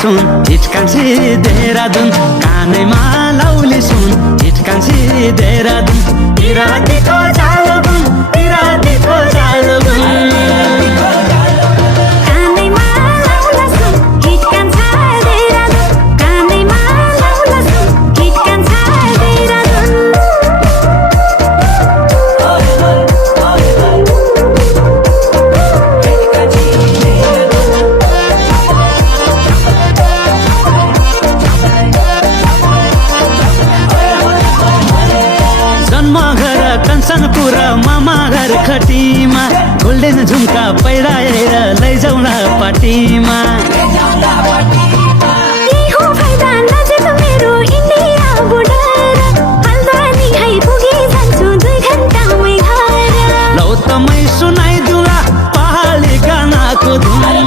सुन हिटकान्छी देहरादुन कानैमा लाउली सुन हिटकान्छी देहरादुन पिरातीको जालबुन पिरातीको जालबुन कञ्चनपुर मामा घर खटीमा गोल्डेन झुम्का पहिराएर लैजाउला पार्टीमा